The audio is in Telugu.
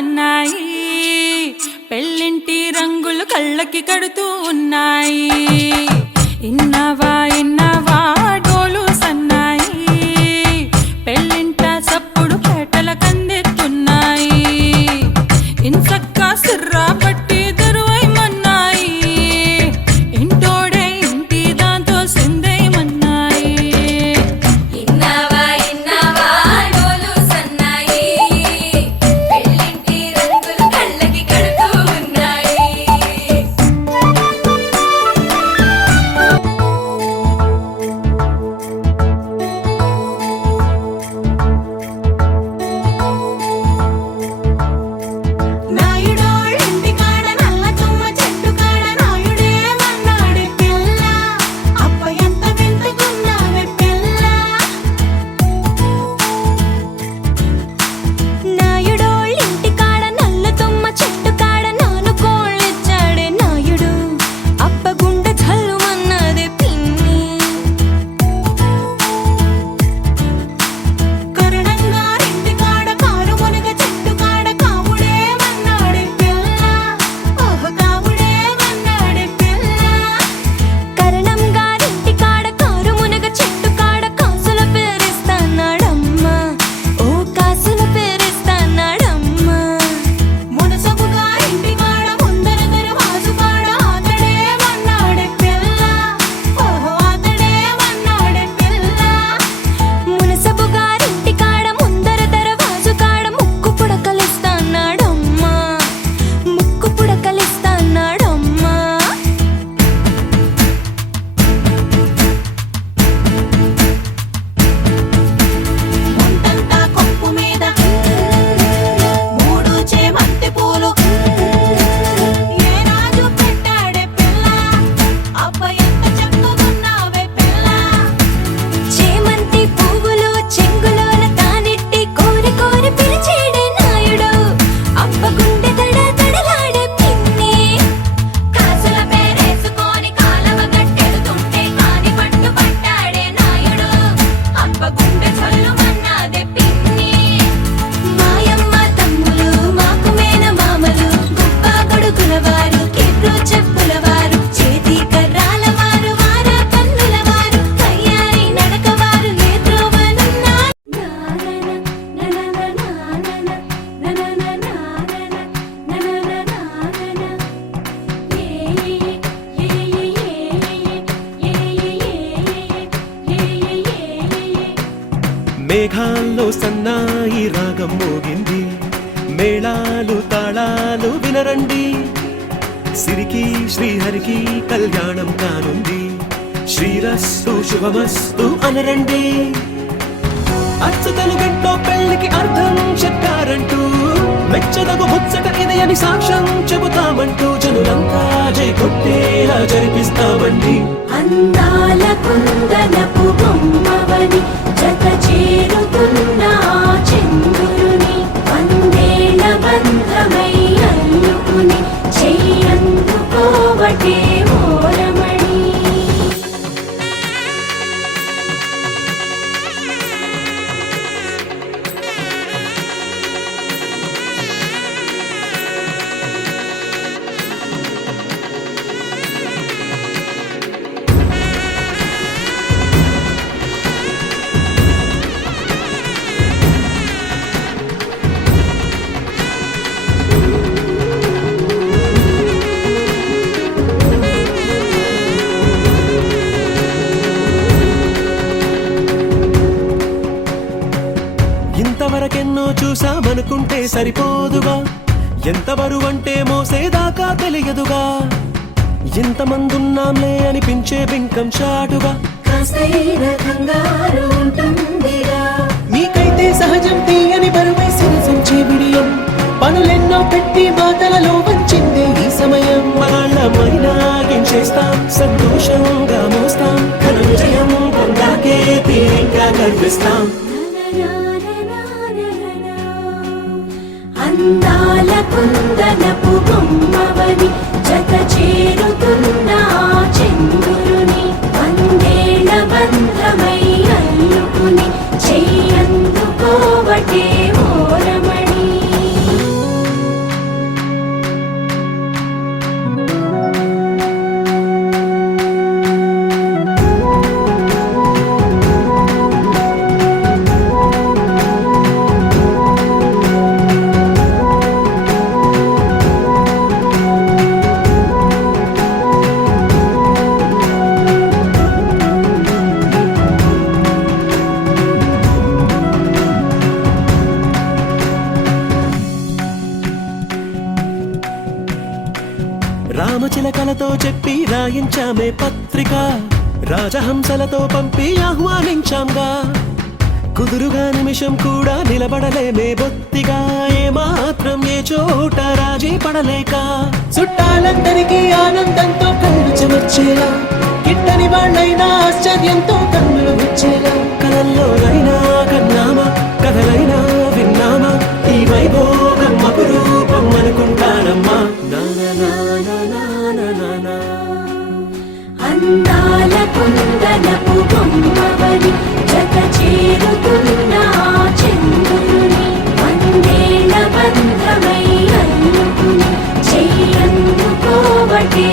ఉన్నాయి. పెళ్ళింటి రంగులు కళ్ళకి కడుతూ ఉన్నాయి. మేఘాల్లో సన్నాయి రాగం మోగింది. మేళాలు తాళాలు వినరండి. సిరికి శ్రీహరికి కళ్యాణం కానుంది. శ్రీరస్సు శుభమస్తు అనరండి. అచ్చతలు గంటో పెళ్ళికి అర్థం చెప్పారంటూ మెచ్చదగు ముచ్చట ఇది అని సాక్ష్యం చెబుతామంటూ జనులంతా జై కొట్టేలా జరిపిస్తామండి. అందాల కుందనపు బొమ్మవని అనుకుంటే సరిపోదుగా. ఎంత బరువంటే మోసేదాకా తెలియదుగా. ఇంతమంది ఉన్నాంలే అనిపించే బింకం చాటుగా. మీకైతే సహజం తీయని బరువే సరసించే విడియం. పనులెన్నో పెట్టి మాటలలో వచ్చింది ఈ సమయం. వాళ్ళమైనాగించేస్తాం సంతోషంగా మోస్తాం. కనుజయం పొందాకే తీరిగ్గా కనిపిస్తాం. అందాల కుందనపు బొమ్మవని జత చేరుతున్న చంద్రుని అందేళ బంధమై అల్లుకు చెప్పి రాయించామే పత్రిక. రాజహంసలతో పంపి ఆహ్వానించాంగా. కుదురుగా నిమిషం కూడా నిలబడలేమే బొత్తిగా. ఏమాత్రం ఏ చోట రాజీ పడలేక. చుట్టాలందరికీ ఆనందంతో కళ్ళు చెమర్చేలా కిట్టని వాళ్ళైనా ఆశ్చర్యంతో కన్నులు వచ్చేలా. కలల్లోనైనా వందన అందాల కుందనపు బొమ్మవని జత చేరుతున్న చంద్రుని వందేల బంధమై అల్లుకుని చెయ్యందుకోవటే